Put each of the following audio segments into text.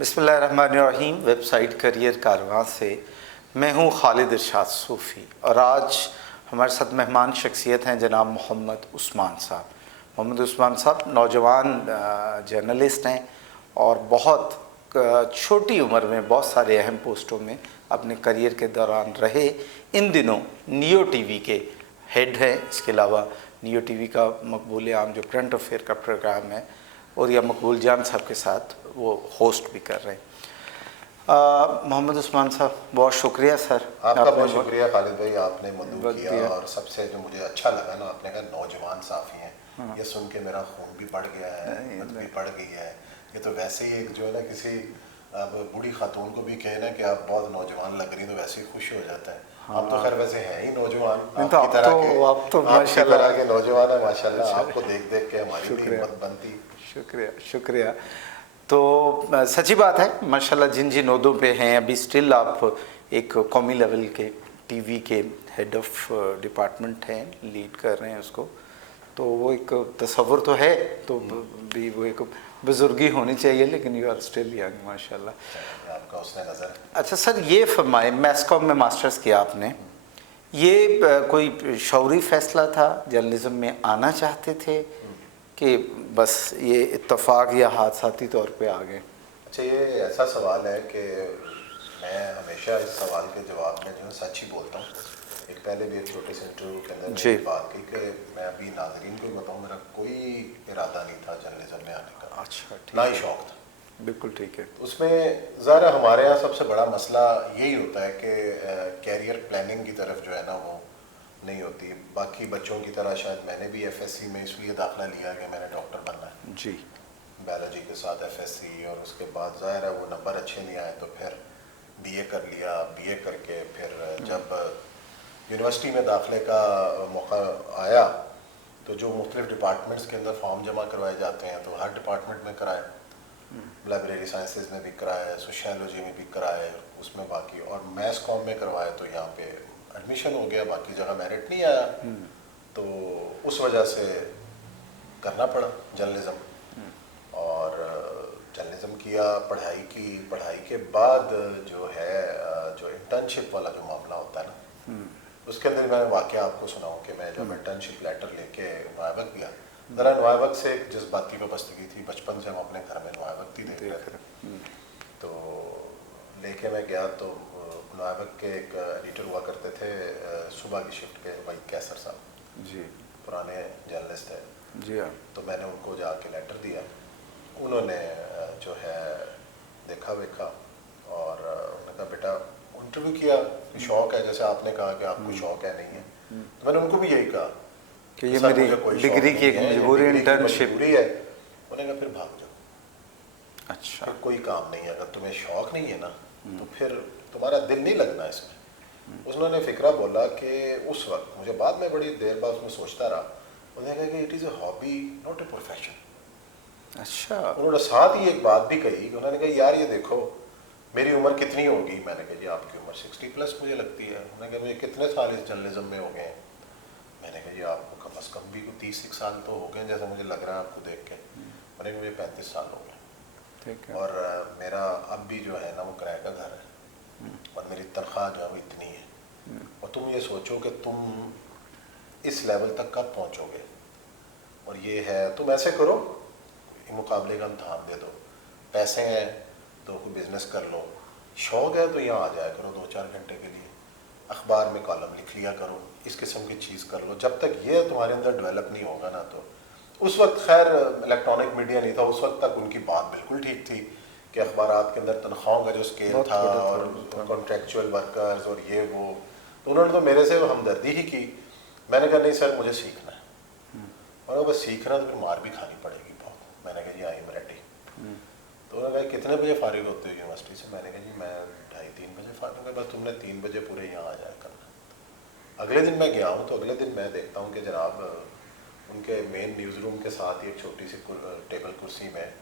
बिस्मिल्लाहिर्रहमानिर्रहीम। Website career कारवां से मैं हूँ खालिद इरशाद सूफ़ी और आज हमारे साथ मेहमान शख्सियत हैं जनाब मोहम्मद उस्मान साहब। मोहम्मद उस्मान साहब नौजवान जर्नलिस्ट हैं और बहुत छोटी उम्र में बहुत सारे अहम पोस्टों में अपने करियर के दौरान रहे। इन दिनों नियो टीवी के हेड हैं। इसके अलावा नियो टीवी का मकबूल आम जो करंट अफेयर का प्रोग्राम है और या मकबूल जान साहब के साथ वो होस्ट भी कर रहे हैं। मोहम्मद उस्मान साहब बहुत शुक्रिया सर। आपका बहुत शुक्रिया खालिद भाई, आपने मदऊ किया। और सबसे जो मुझे अच्छा लगा ना, आपने कहा नौजवान साफ़ी हैं। हाँ। ये सुन के मेरा खून भी बढ़ गया है, हिम्मत भी बढ़ गई है। ये तो वैसे ही एक जो है ना, किसी अब बूढ़ी खातून को भी कहे ना कि आप बहुत नौजवान लग रही, तो वैसे ही खुश हो जाता है। हाँ। आप तो खैर वैसे हैं ही नौजवान, आपकी तरह के नौजवान है माशाल्लाह। आपको देख देख के हमारी भी हिम्मत बनती। शुक्रिया शुक्रिया। तो सच्ची बात है माशाल्लाह, जिन जिन ओहदों पे हैं अभी स्टिल आप एक कौमी लेवल के टीवी के हेड ऑफ डिपार्टमेंट हैं, लीड कर रहे हैं उसको। तो वो एक तसव्वुर तो है, तो भी वो एक बुजुर्गी होनी चाहिए, लेकिन यू आर स्टिल यंग माशाल्लाह। आपका उसने नज़र। अच्छा सर, ये फरमाए मैस्कॉम में मास्टर्स किया आपने, ये कोई शौरी फैसला था, जर्नलिज्म में आना चाहते थे कि बस ये इत्तेफाक या हादसाती तौर पे आ गए? अच्छा, ये ऐसा सवाल है कि मैं हमेशा इस सवाल के जवाब में जो है सच ही बोलता हूँ। एक पहले भी एक छोटे से इंटरव्यू के अंदर मैंने बात की कि मैं अभी नाज़रीन को बताऊँ, मेरा कोई इरादा नहीं था जर्नलिज्म में आने का। अच्छा, ना ही शौक़ था। बिल्कुल ठीक है। उसमें ज़रा हमारे यहाँ सबसे बड़ा मसला यही होता है कि कैरियर प्लानिंग की तरफ जो है ना वो नहीं होती। बाकी बच्चों की तरह शायद मैंने भी एफएससी में इसलिए दाखिला लिया कि मैंने डॉक्टर बनना है जी, बायोलॉजी के साथ एफएससी, और उसके बाद ज़ाहिर है वो नंबर अच्छे नहीं आए तो फिर बीए कर लिया। बीए करके फिर जब यूनिवर्सिटी में दाखिले का मौका आया तो जो मुख्तलिफ डिपार्टमेंट्स के अंदर फॉर्म जमा करवाए जाते हैं तो हर डिपार्टमेंट में कराए, लाइब्रेरी साइंसेज में भी कराए, सोशियोलॉजी में भी कराए, उसमें बाकी और मैथ्स कॉम में करवाए तो यहाँ पे एडमिशन हो गया, बाकी जगह मेरिट नहीं आया। तो उस वजह से करना पड़ा जर्नलिज़्म। और जर्नलिज़्म किया, पढ़ाई की। पढ़ाई के बाद जो है जो इंटर्नशिप वाला जो मामला होता है ना, उसके अंदर मैं वाक़या आपको सुनाऊँ कि मैं जब इंटर्नशिप लेटर लेके नुआइवक गया, ज़रा नुआइवक से एक जज्बाती वाबस्तगी थी। बचपन से हम अपने घर में नुआइवक ही देख रहे थे। तो लेके मैं गया तो नुआइवक के एक एडिटर हुआ करते थे सुबह की शिफ्ट के, भाई कैसर साहब जी, पुराने जर्नलिस्ट है जी हाँ। तो मैंने उनको जाके लेटर दिया। उन्होंने जो है देखा वेखा और उन्होंने कहा बेटा, इंटरव्यू किया, शौक़ है, जैसे आपने कहा कि आपको शौक़ है नहीं है, तो मैंने उनको भी यही कहा कि ये मेरी डिग्री की एक मजबूरी इंटर्नशिप है। उन्होंने कहा फिर भाग जाओ। अच्छा, फिर कोई काम नहीं है, अगर तुम्हें शौक़ नहीं है ना तो फिर तुम्हारा दिल नहीं लगना इसमें। उन्होंने फिक्रा बोला कि उस वक्त मुझे बाद में बड़ी देर बाद उसमें सोचता रहा, उन्होंने कहा कि it is a hobby not a profession. अच्छा, उन्होंने साथ ही एक बात भी कही, उन्होंने कहा यार ये देखो मेरी उम्र कितनी होगी। मैंने कहा जी आपकी उम्र 60+ मुझे लगती है। उन्होंने कहा मुझे कितने साल इस जर्नलिज्म में हो गए हैं। मैंने कहा जी आपको कम अज़ कम भी 30 साल तो हो गए जैसा मुझे लग रहा है आपको देख के। मैंने मुझे 35 साल हो गए। ठीक है। और मेरा अब भी जो है ना वो किराए का घर है और मेरी तनख्वाह जो है वो इतनी है। और तुम ये सोचो कि तुम इस लेवल तक कब पहुँचोगे, और ये है तुम ऐसे करो, मुकाबले का इम्तहान दे दो, पैसे हैं तो कोई बिज़नेस कर लो, शौक़ है तो यहाँ आ जाया करो 2-4 घंटे के लिए, अखबार में कॉलम लिख लिया करो, इस किस्म की चीज़ कर लो। जब तक ये तुम्हारे अंदर डेवलप नहीं होगा ना, तो उस वक्त खैर इलेक्ट्रॉनिक मीडिया नहीं था, उस वक्त तक उनकी बात बिल्कुल ठीक थी कि अखबारात के अंदर तनख्वाहों का जो स्केल था और कॉन्ट्रेक्चुअल वर्कर्स और ये वो, तो उन्होंने तो मेरे से हमदर्दी ही की। मैंने कहा नहीं सर मुझे सीखना है, और बस सीखना तो फिर मार भी खानी पड़ेगी बहुत। मैंने कहा जी आई एम रेडी। तो उन्होंने कहा कितने बजे फारिग होते हो यूनिवर्सिटी से? मैंने कहा जी मैं 2:30-3 बजे फारिग हो। बस तुमने 3 बजे पूरे यहाँ आ जाया करना। अगले दिन मैं गया हूँ तो अगले दिन मैं देखता हूँ कि जनाब उनके मेन न्यूज़ रूम के साथ ही एक छोटी सी टेबल कुर्सी में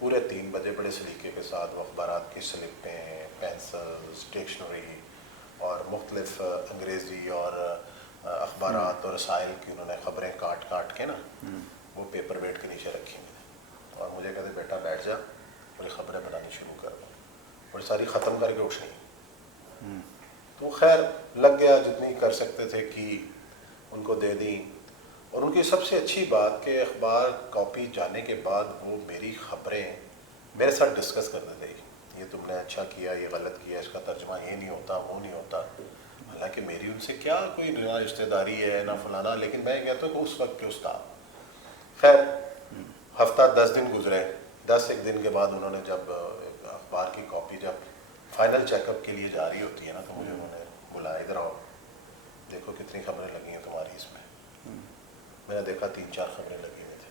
पूरे 3 बजे बड़े सलीके के साथ वो अखबारात की स्लिपें, पेंसिल, स्टेशनरी और मुख्तलिफ अंग्रेज़ी और अखबारात और रसाइल की उन्होंने ख़बरें काट काट के ना वो पेपर वेट के नीचे रखी मैंने, और मुझे कहते बेटा बैठ जा, बड़ी खबरें बनानी शुरू कर दो, बड़ी सारी ख़त्म करके उठनी। तो खैर लग गया, जितनी कर सकते थे कि उनको दे दी। और उनकी सबसे अच्छी बात कि अखबार कॉपी जाने के बाद वो मेरी ख़बरें मेरे साथ डिस्कस करते थे, ये तुमने अच्छा किया, ये गलत किया, इसका तर्जमा ये नहीं होता, वो नहीं होता। हालांकि मेरी उनसे क्या कोई ना रिश्तेदारी है ना फलाना, लेकिन मैं कहता हूँ कि उस वक्त के उस्ताद। खैर हफ्ता 10 दिन गुजरे। 10 दिन के बाद उन्होंने जब अखबार की कॉपी जब फाइनल चेकअप के लिए जा रही होती है ना, तो मुझे उन्होंने बुलाया, इधर आओ, देखो कितनी खबरें लगी हैं तुम्हारी इसमें। मैंने देखा 3-4 खबरें लगी हुई थी।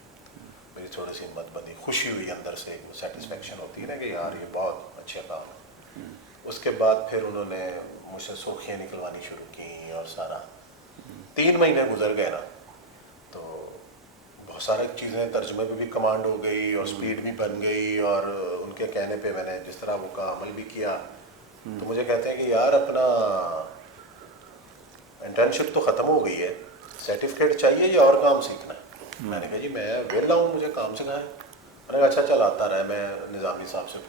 मेरी थोड़ी सी हिम्मत बनी, खुशी हुई अंदर से, सेटिस्फेक्शन होती है ना कि यार ये बहुत अच्छा काम है। उसके बाद फिर उन्होंने मुझसे सुर्खियाँ निकलवानी शुरू की और सारा 3 महीने गुजर गए ना, तो बहुत सारी चीज़ें तर्जुमे पे भी कमांड हो गई और स्पीड भी बन गई, और उनके कहने पे मैंने जिस तरह वो का अमल भी किया। तो मुझे कहते हैं कि यार अपना इंटर्नशिप तो ख़त्म हो गई है, सर्टिफिकेट चाहिए या और काम सीखना है। मैंने कहा जी मैं वेला हूँ, मुझे काम सिखाएं। मैंने कहा अच्छा चल आता रहा, मैं निज़ामी साहब से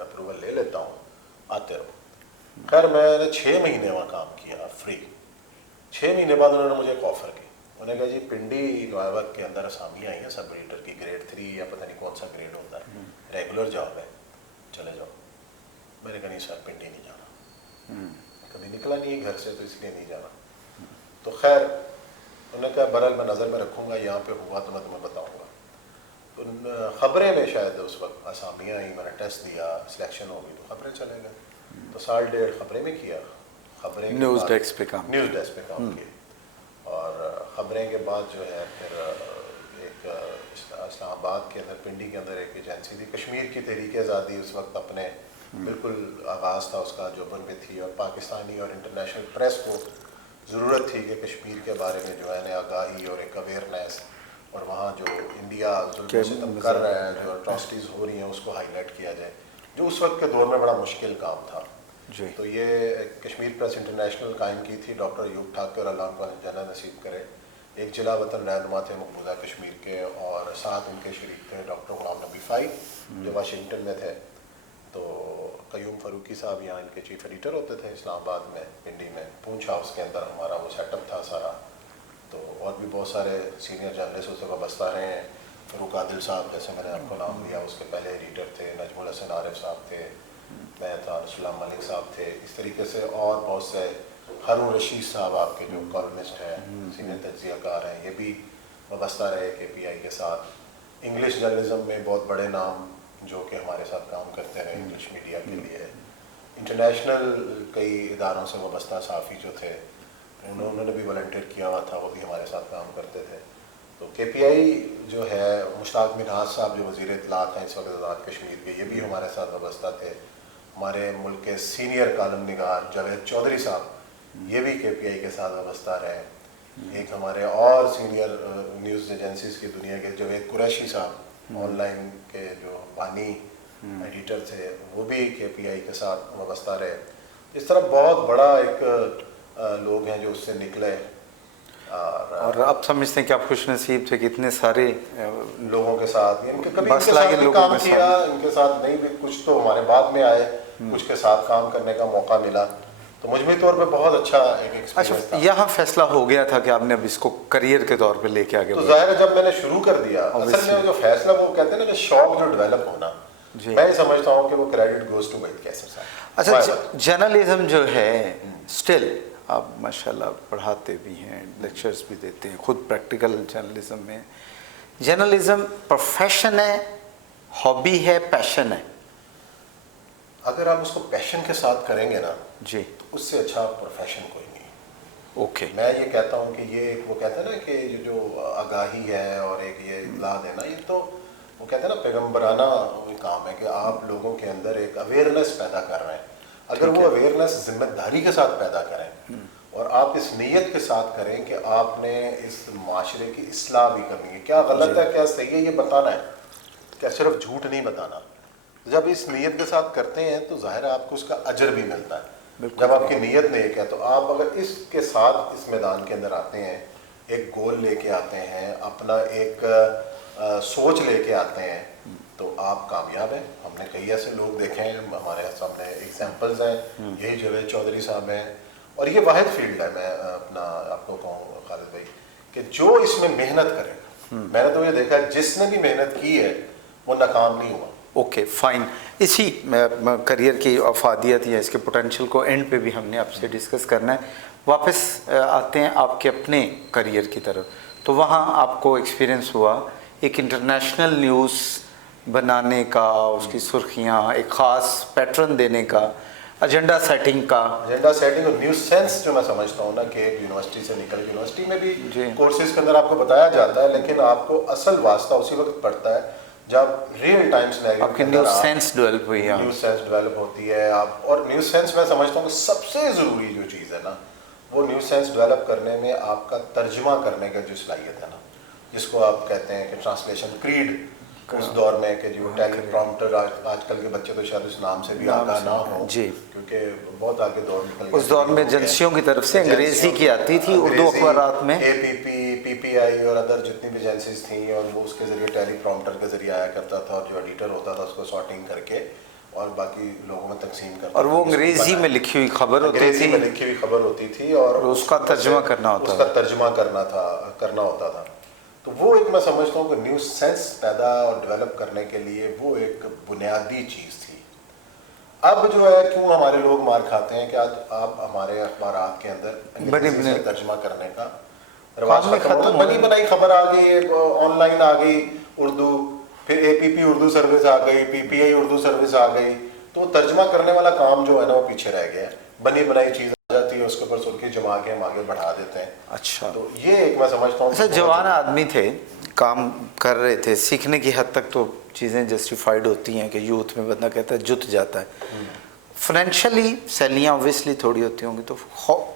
अप्रूवल ले लेता हूँ, आते रहो। खैर मैंने 6 महीने वहाँ काम किया फ्री। 6 महीने बाद उन्होंने मुझे एक ऑफ़र की। उन्होंने कहा जी पिंडी नोएबा के अंदर असामी आई हैं सब एडिटर की, ग्रेड 3 या पता नहीं कौन सा ग्रेड होता है, रेगुलर जॉब है, चले जाओ। मैंने कहा नहीं सर पिंडी नहीं जाना, कभी निकला नहीं है घर से तो इसलिए नहीं जाना। तो खैर उन्होंने कहा बहरहाल मैं नज़र में रखूँगा, यहाँ पे हुआ तो मैं तुम्हें बताऊँगा। तो ख़बरें में शायद उस वक्त असामियाँ आई, मैंने टेस्ट दिया, सिलेक्शन हो गई, तो ख़बरें चले गए। तो 1.5 खबरें में किया, खबरें न्यूज़ डेस्क पे काम किए। और ख़बरें के बाद जो है फिर एक इस्लामाबाद के अंदर, पिंडी के अंदर एक एजेंसी थी, कश्मीर की तहरीक आज़ादी उस वक्त अपने बिल्कुल आगाज़ था उसका, जोबन में थी, और पाकिस्तानी और इंटरनेशनल प्रेस को ज़रूरत थी कि कश्मीर के बारे में जो है ना आगाही और एक अवेयरनेस, और वहाँ जो इंडिया जुल्म सितम कर रहा है, जो अट्रॉसिटीज़ हो रही हैं, उसको हाईलाइट किया जाए, जो उस वक्त के दौर में बड़ा मुश्किल काम था। तो ये कश्मीर प्रेस इंटरनेशनल कायम की थी डॉक्टर अयूब ठाकुर, अल्लाह उनको जन्नत नसीब करे। एक जिला वतन रहनुमा थे मकबूजा कश्मीर के, और साथ उनके शरीक थे डॉक्टर गुलाम नबी फ़ाई जो वाशिंगटन में थे। तो क़य्यूम फ़ारूकी साहब यहाँ इनके चीफ एडिटर होते थे इस्लामाबाद में, पिंडी में, पूंछ हाउस के अंदर हमारा वो सेटअप था सारा। तो और भी बहुत सारे सीनियर जर्नलिस्ट उससे वाबस्ता रहे हैं। फ़रूक आदिल साहब जैसे मैंने आपको नाम लिया, उसके पहले एडिटर थे, नजमुल हसन आरिफ साहब थे, मैं था, रसूल मलिक साहब थे, इस तरीके से और बहुत से, हारून रशीद साहब आपके जो कॉलमिस्ट हैं, सीनियर तज्ज़ियाकार हैं, ये भी वाबस्ता रहे KPI के साथ। इंग्लिश जर्नलिज़म में बहुत बड़े नाम जो कि हमारे साथ काम करते रहे इंग्लिश मीडिया के लिए। इंटरनेशनल कई इदारों से वाबस्ता सहाफ़ी जो थे उन्होंने भी वॉलंटियर किया हुआ था, वो भी हमारे साथ काम करते थे। तो KPI जो है, मुश्ताक मिनहाज साहब जो वज़ीर इत्तलात हैं इस वक्त आज़ाद कश्मीर के, ये भी हमारे साथ वाबस्ता थे। हमारे मुल्क के सीनियर कालम निगार जावेद चौधरी साहब, ये भी KPI के साथ वाबस्ता रहे। एक हमारे और सीनियर न्यूज़ एजेंसीज़ की दुनिया के जावेद कुरैशी साहब, ऑनलाइन के जो बानी एडिटर थे, वो भी KPI के साथ वाबस्ता रहे। इस तरह बहुत बड़ा एक लोग हैं जो उससे निकले। और अब समझते हैं कि आप खुश नसीब थे कि इतने सारे लोगों के साथ, इनके कभी इनके साथ भी काम किया, इनके साथ नहीं भी, कुछ तो हमारे बाद में आए, कुछ के साथ काम करने का मौका मिला, तो मुझे तौर पे बहुत अच्छा एक एक्सपीरियंस था। यहाँ फैसला हो गया था कि आपने अब इसको करियर के तौर पे लेके आगे तो जाहिर है जब मैंने शुरू कर दिया, असल में जो फैसला, वो कहते हैं ना कि शौक जो डेवलप होना, मैं समझता हूँ कि वो क्रेडिट गोज टू वहीद कैसर साहब। अच्छा, जर्नलिज्म जो है स्टिल आप माशाल्लाह पढ़ाते भी हैं, लेक्चर्स भी देते हैं, खुद प्रैक्टिकल जर्नलिज्म में। जर्नलिज्म प्रोफेशन है, हॉबी है, पैशन है? अगर आप उसको पैशन के साथ करेंगे ना जी, तो उससे अच्छा प्रोफेशन कोई नहीं। ओके। मैं ये कहता हूँ कि ये वो कहते हैं ना कि ये जो आगाही है और एक ये इत्तला देना, ये तो वो कहते हैं ना पैगम्बराना काम है कि आप लोगों के अंदर एक अवेयरनेस पैदा कर रहे हैं। अगर वो अवेयरनेस जिम्मेदारी के साथ पैदा करें और आप इस नीयत के साथ करें कि आपने इस माशरे की इस्लाह भी करनी है, क्या गलत है क्या सही है ये बताना है, क्या सिर्फ झूठ नहीं बताना। जब इस नीयत के साथ करते हैं तो ज़ाहिर है आपको उसका अजर भी मिलता है। जब आपकी नीयत नेक है तो आप अगर इसके साथ इस मैदान के अंदर आते हैं, एक गोल लेके आते हैं, अपना एक सोच लेके आते हैं, तो आप कामयाब हैं। हमने कई ऐसे लोग देखे हैं, हमारे सामने एग्जाम्पल्स हैं, यही जावेद चौधरी साहब हैं, और ये वाहिद फील्ड है, मैं अपना आपको कहूँ खालिद भाई, कि जो इसमें मेहनत करेगा, मैंने तो ये देखा है जिसने भी मेहनत की है वो नाकाम नहीं हुआ। Okay fine. इसी करियर की अफादियत या इसके पोटेंशियल को एंड पे भी हमने आपसे डिस्कस करना है। वापस आते हैं आपके अपने करियर की तरफ। तो वहाँ आपको एक्सपीरियंस हुआ एक इंटरनेशनल न्यूज़ बनाने का, उसकी सुर्खियाँ, एक ख़ास पैटर्न देने का, एजेंडा सेटिंग का। एजेंडा सेटिंग और न्यूज़ सेंस जो मैं समझता हूँ ना, कि एक यूनिवर्सिटी से निकल, यूनिवर्सिटी में भी कोर्सेज के अंदर आपको बताया जाता है, लेकिन आपको असल वास्ता उसी वक्त पड़ता है जब रियल टाइम सिनेरियो आपकी न्यूज़ सेंस डेवलप हुई है। न्यूज़ सेंस डेवलप होती है आप, और न्यूज़ सेंस मैं समझता हूँ कि सबसे ज़रूरी जो चीज़ है ना, वो न्यूज़ सेंस डेवलप करने में आपका तर्जमा करने का जो सलाहियत है ना, जिसको आप कहते हैं कि ट्रांसलेशन क्रीड, उस दौर में कि जो टेलीप्रॉम्प्टर, आजकल के बच्चे तो शायद उस नाम से भी आगाह ना हो जी, क्योंकि बहुत आगे दौर निकल गया। उस दौर में एजेंसियों की तरफ से अंग्रेजी की आती थी, उर्दू अखबारात में APP, PPI और अदर जितनी भी एजेंसीज थी, और वो उसके ज़रिए टेलीप्रॉम्प्टर के ज़रिए आया करता था, और जो एडिटर होता था उसको सॉर्टिंग करके और बाकी लोगों में तकसीम करता, और वो अंग्रेजी में लिखी हुई खबर होती थी, अंग्रेजी में लिखी हुई खबर होती थी, और उसका तर्जुमा करना होता उसका तर्जुमा करना होता था। तो वो एक मैं समझता हूँ कि न्यूज़ सेंस पैदा और डेवलप करने के लिए वो एक बुनियादी चीज़ थी। अब जो है क्यों हमारे लोग मार खाते हैं कि आज आप हमारे अखबारात के अंदर अंग्रेजी से तर्जुमा करने का रवाज खत्म, बनी बनाई खबर आ गई, ऑनलाइन आ गई उर्दू, फिर APP उर्दू सर्विस आ गई, PPI उर्दू सर्विस आ गई, तो तर्जुमा करने वाला काम जो है ना वो पीछे रह गया। बनी बनाई चीज़ जाती है, उसके ऊपर सुर्खी जमा के हम आगे बढ़ा देते हैं। अच्छा, तो ये एक मैं समझता हूँ। अच्छा, जवान आदमी थे, काम कर रहे थे, सीखने की हद तक तो चीज़ें जस्टिफाइड होती हैं कि यूथ में बंदा कहता है जुत जाता है। फाइनेंशियली सैलियाँ ऑब्वियसली थोड़ी होती होंगी, तो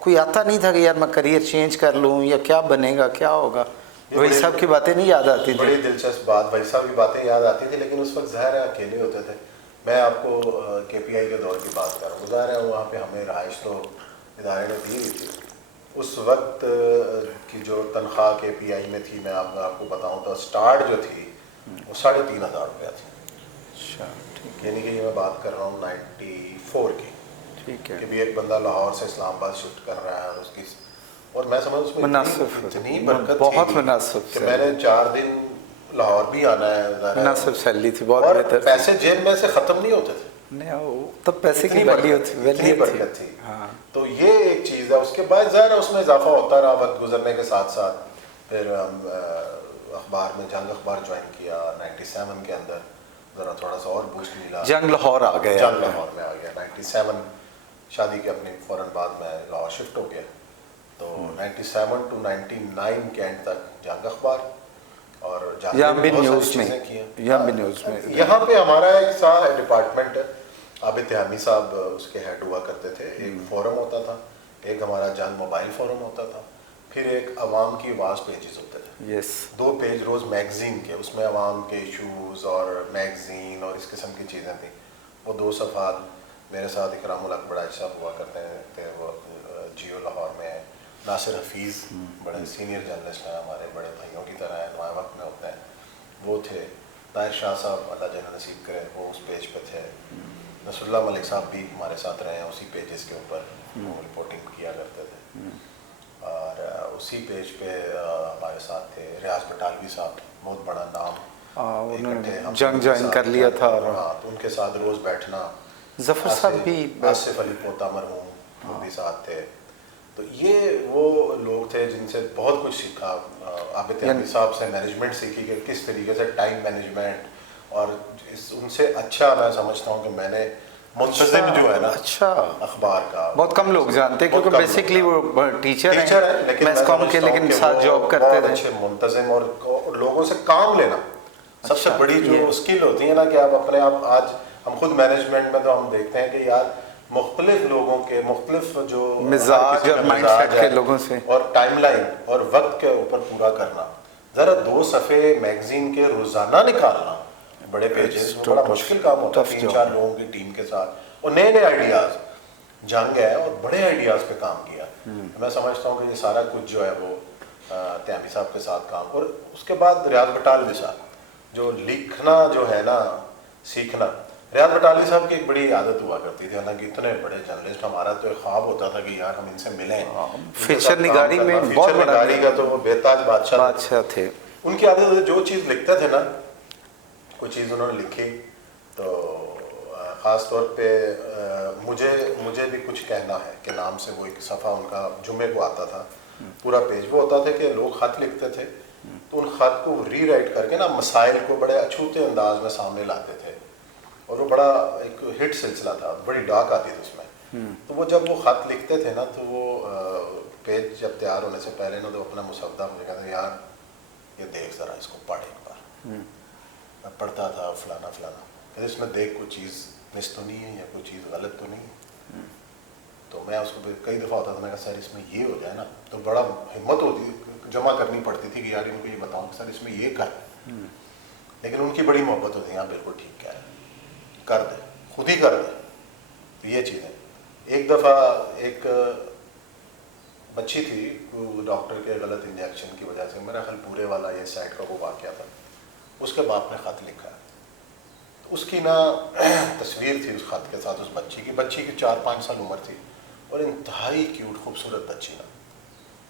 कोई आता नहीं था कि यार मैं करियर चेंज कर लूँ या क्या बनेगा क्या होगा? वही सब की बातें नहीं याद आती थी? बड़ी दिलचस्प बात, वही सब की बातें याद आती थी, लेकिन उस वक्त ज़ाहिर है अकेले होते थे। मैं आपको KPI के दौर की बात कर रहा हूँ, ज़ाहिर है वहाँ पे हमें रहाइश तो इदारे ने दी हुई थी। उस वक्त की जो तनख्वाह KPI में थी, मैं आपको बताऊँ तो स्टार्ट जो थी वो 3,500 रुपया थी। अच्छा, ठीक, यानी कि ये मैं बात कर रहा हूँ 94 की। ठीक है। कि भी एक बंदा लाहौर से इस्लामाबाद शिफ्ट कर रहा है, उसकी, और मैं समझ उसमें इतनी बरकत बहुत थी मुनासिब कि मैंने 4 दिन लाहौर भी आना है, मुनासिब सैलरी थी, बहुत और बेहतर। पैसे जेब में से ख़त्म नहीं होते थे, तब पैसे की इतनी बरकत थी। हाँ। तो ये एक चीज़ है। उसके बाद ज़ाहिर है उसमें इजाफा होता रहा वक्त गुजरने के साथ साथ। फिर हम अखबार में जंग अखबार ज्वाइन किया 97 के अंदर, ज़रा थोड़ा सा और बूस्ट मिला, जंग लाहौर आ गया, जंग लाहौर में आ गया 97, शादी के अपनी फ़ौरन बाद में लाहौर शिफ्ट हो गया। तो 97 टू 99 के एंड तक जंग अखबार, और यहाँ भी न्यूज़ में, यहाँ भी न्यूज़ में, यहाँ पे हमारा एक सा डिपार्टमेंट, आबिद तिहामी साहब उसके हेड हुआ करते थे। एक फोरम होता था, एक हमारा जंग मोबाइल फोरम होता था, फिर एक अवाम की आवाज़ पेजेस होते थे। 2 पेज रोज़ मैगज़ीन के, उसमें अवाम के इशूज़ और मैगज़ीन और इस किस्म की चीज़ें थी। वो 2 सफ़ात मेरे साथ इकरामुल अकबर साहब हुआ करते थे, वो जियो लाहौर में। नासिर हफीज़ बड़े सीनियर जर्नलिस्ट हैं, हमारे बड़े भाइयों की तरह हैं, नुआ वक्त में होते हैं, वो थे। ताहिर शाह साहब अल्लाह जन्नत नसीब करें, वो उस पेज पे थे। नसरुल्लाह मलिक साहब भी हमारे साथ रहे हैं, उसी पेजेस के ऊपर वो रिपोर्टिंग किया करते थे। और उसी पेज पे हमारे साथ थे रियाज बटालवी साहब, बहुत बड़ा नाम, उन्होंने जंग ज्वाइन कर लिया था। हाँ, तो उनके साथ रोज़ बैठना। जफ़र साहब भी, आसिफ अली पोता मरहूम, वो भी साथ थे। तो ये वो लोग थे जिनसे बहुत कुछ सीखा। आबिद तिहामी साहब से मैनेजमेंट सीखी कि किस तरीके से टाइम मैनेजमेंट, और उनसे अच्छा मैं समझता हूँ कि मैंने मुंतज़िम जो है ना अखबार का, बहुत कम लोग जानते हैं क्योंकि बेसिकली वो टीचर हैं, लेकिन मैस कॉम के, लेकिन साथ जॉब करते थे। अच्छे मुंतज़िम और लोगों से काम लेना सबसे बड़ी जो स्किल होती है ना, कि आप अपने आप, आज हम खुद मैनेजमेंट में तो हम देखते हैं कि यार मुख्तलिफ लोगों के मुख्तलिफ जो मिजाज और माइंडसेट के लोगों से, और टाइमलाइन और वक्त के ऊपर पूरा करना। ज़रा 2 सफ़े मैगज़ीन के रोज़ाना निकालना, बड़े पेजेस, बड़ा मुश्किल काम होता है 3-4 लोगों की टीम के साथ, और नए नए आइडियाज़। जंग है और बड़े आइडियाज़ पे काम किया। मैं समझता हूँ कि ये सारा कुछ जो है वो तिहामी साहब के साथ काम, और उसके बाद रियाज बटालवी साहब, जो लिखना जो है ना, सीखना, रियाज बटाली साहब की एक बड़ी आदत हुआ करती थी, हालांकि इतने बड़े जर्नलिस्ट, हमारा तो एक ख्वाब होता था कि यार हम इनसे मिलें। फीचर निगारी में बहुत फीचर बड़ा निगारी का तो वो बेताज बादशाह थे। उनकी आदत है, जो चीज़ लिखते थे ना, कोई चीज़ उन्होंने लिखी तो ख़ास तौर पे मुझे भी कुछ कहना है कि नाम से वो एक सफ़ा उनका जुमे को आता था, पूरा पेज वो होता था कि लोग ख़त लिखते थे तो उन ख़त को रीराइट करके ना मसाइल को बड़े अछूते अंदाज में सामने लाते थे, और वो बड़ा एक हिट सिलसिला था, बड़ी डाक आती थी उसमें। तो वो जब वो ख़त लिखते थे ना, तो वो पेज जब तैयार होने से पहले ना, तो अपना मुसद्दा मुझे कहते यार ये देख ज़रा, इसको पढ़ एक बार। मैं पढ़ता था फलाना फलाना, कहते इसमें देख कोई चीज़ मिस तो नहीं है या कोई चीज़ गलत तो नहीं है। तो मैं उसको कई दफ़ा होता था, मैं कहा सर इसमें ये हो जाए ना, तो बड़ा हिम्मत होती जमा करनी पड़ती थी कि यार इनको ये बताऊँ सर इसमें ये कर। लेकिन उनकी बड़ी मोहब्बत होती है, हाँ बिल्कुल ठीक कह रहे हैं, कर दे, खुद ही कर दे। तो ये चीज़ें, एक दफ़ा एक बच्ची थी, वो डॉक्टर के गलत इंजेक्शन की वजह से, मेरा ख्याल पूरे वाला ये साइड का वो वाक़या था, उसके बाप ने ख़त लिखा। तो उसकी ना तस्वीर थी उस ख़त के साथ उस बच्ची की 4-5 साल उम्र थी और इंतहाई क्यूट खूबसूरत बच्ची ना।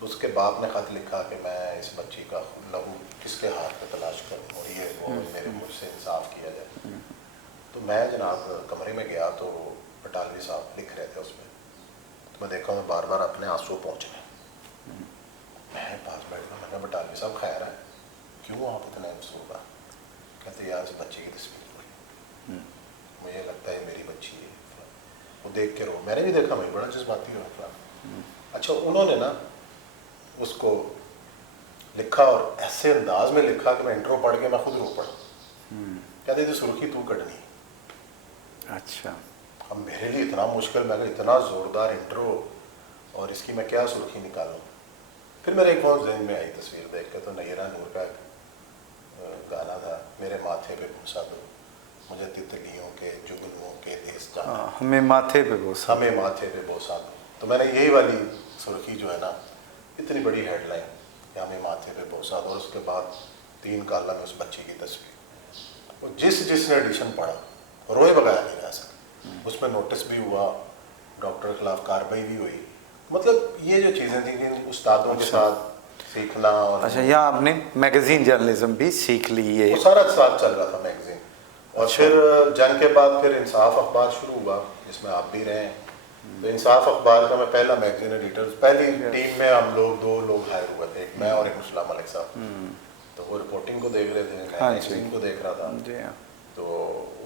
तो उसके बाप ने ख़त लिखा कि मैं इस बच्ची का लहू किसके हाथ में तलाश करूँ और ये वो मेरे मुझसे इंसाफ किया जाए। तो मैं जनाब कमरे में गया तो बटालवी साहब लिख रहे थे उसमें, तो मैं देखा मैं बार बार अपने आंसू पहुँच गए। मैं पास बैठ गया, मैंने बटालवी साहब खैर है, क्यों आप इतने मसूबा? कहते यार इस बच्चे की तस्वीर हुई, मुझे लगता है मेरी बच्ची है, वो देख के रो। मैंने भी देखा, मैं बड़ा जज्बाती हुआ। अच्छा, उन्होंने ना उसको लिखा और ऐसे अंदाज में लिखा कि मैं इंट्रो पढ़ के मैं खुद रो पड़ा। कहते थी सुर्खी तू कटनी। अच्छा, अब मेरे लिए इतना मुश्किल, मैंने इतना ज़ोरदार इंट्रो और इसकी मैं क्या सुर्खी निकालूं। फिर मेरे एक बहुत जहन में आई तस्वीर देख के, तो नैरा नूर का गाना था, मेरे माथे पे बोसा दो मुझे तितलियों के जुगनुओं के देश जाना, हमें माथे पे बोसा, हमें माथे पे बोसा दो। तो मैंने यही वाली सुर्खी जो है ना, इतनी बड़ी हेडलाइन कि हमें माथे पे बोसा दो, और उसके बाद 3 कॉलम में उस बच्ची की तस्वीर। और जिसने एडिशन पढ़ा रोए बगैर नहीं रह सका। उसमें नोटिस भी हुआ, डॉक्टर के खिलाफ कार्रवाई भी हुई। मतलब ये जो चीज़ें थी कि उस्तादों के साथ सीखना। और अच्छा, यहाँ आपने मैगजीन जर्नलिज्म भी सीख ली है? वो सारा साथ चल रहा था मैगजीन। और अच्छा। फिर जंग के बाद फिर इंसाफ अखबार शुरू हुआ, जिसमें आप भी रहे। तो इंसाफ अखबार का मैं पहला मैगजीन एडिटर, पहली टीम में हम लोग 2 लोग हायर हुए थे, एक मैं और एक मुसला मलिक साहब। तो वो रिपोर्टिंग को देख रहे थे, मैं मैगजीन को देख रहा था। तो